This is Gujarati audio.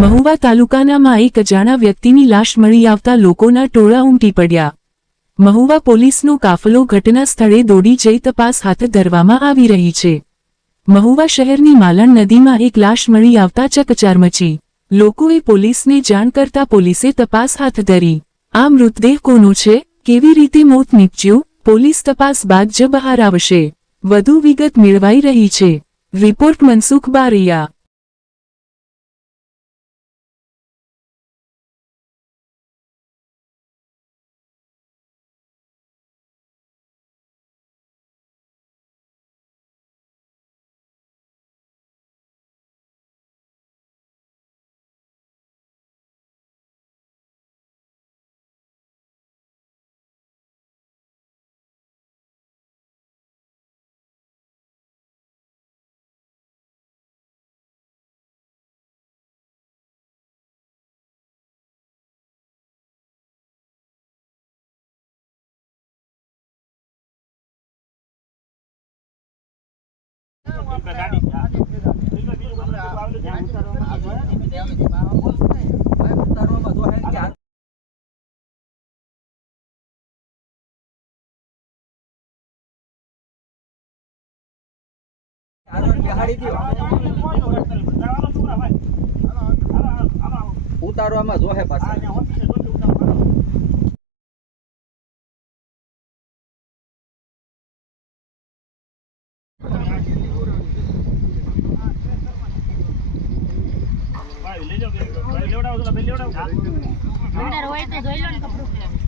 મહુવા તાલુકાનામાં એક અજાણા વ્યક્તિની લાશ મળી આવતા લોકોના ટોળા ઉમટી પડ્યા। મહુવા પોલીસનો કાફલો ઘટના સ્થળે દોડી જઈ તપાસ હાથ ધરવામાં આવી રહી છે। મહુવા શહેરની માલણ નદીમાં એક લાશ મળી આવતા ચકચાર મચી। લોકોએ પોલીસને જાણ કરતા પોલીસે તપાસ હાથ ધરી। આ મૃતદેહ કોનો છે, કેવી રીતે મોત નીપજ્યું, પોલીસ તપાસ બાદ જ બહાર આવશે। વધુ વિગત મેળવાઈ રહી છે। રિપોર્ટ મનસુખ બારૈયા। ઉતારવામાં જો હે પાછા ભાઈ લેજો ભાઈ લેવડાવો તો ભાઈ લેવડાવો અંદર હોય તો જોઈ લો ને કપડું